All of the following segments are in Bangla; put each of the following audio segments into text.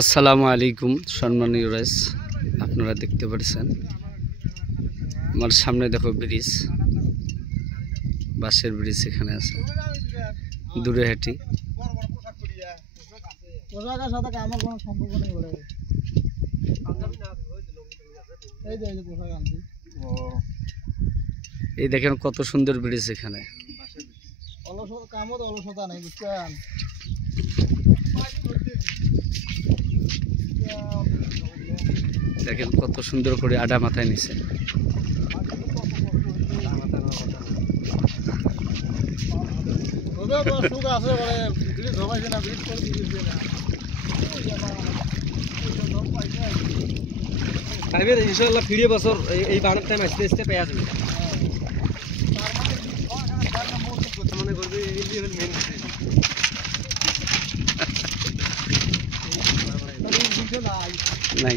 আসসালামু আলাইকুম সম্মানীয় রাইস, আপনারা দেখতে পাচ্ছেন আমার সামনে দেখো ব্রিজ, বাঁশের ব্রিজ এখানে আছে দূরে হেঁটি। এই দেখেন কত সুন্দর ব্রিজ এখানে। দেখেন কত সুন্দর করে আডা মাথায় নিছে। ইনশাআল্লাহ ফিরে বছর এই বানের টাইম আসতে আসতে পেয়ে যাবে। মনে করবে নাই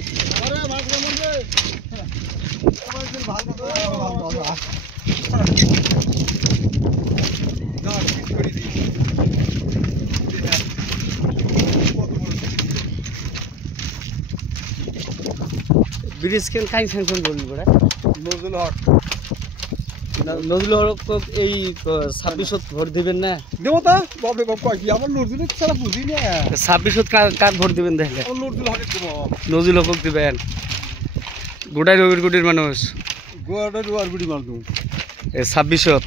ব্রিজ কেন কাই স্যাংশন করলি বড়া? নজরুল হক নজরুল হক এই 26 ভোট দিবেন না? দেবো তো বাপরে বাপ কয় কি আমার নজরুল ছাড়া বুঝি না। 26 কার ভোট দিবেন দেখলে? নজরুল হক দেবো। নজরুল হক দিবেন? গোটাই রবির গুটির মানুষ গোয়াটা রুয়ার গুড়ি মার দেবো 26।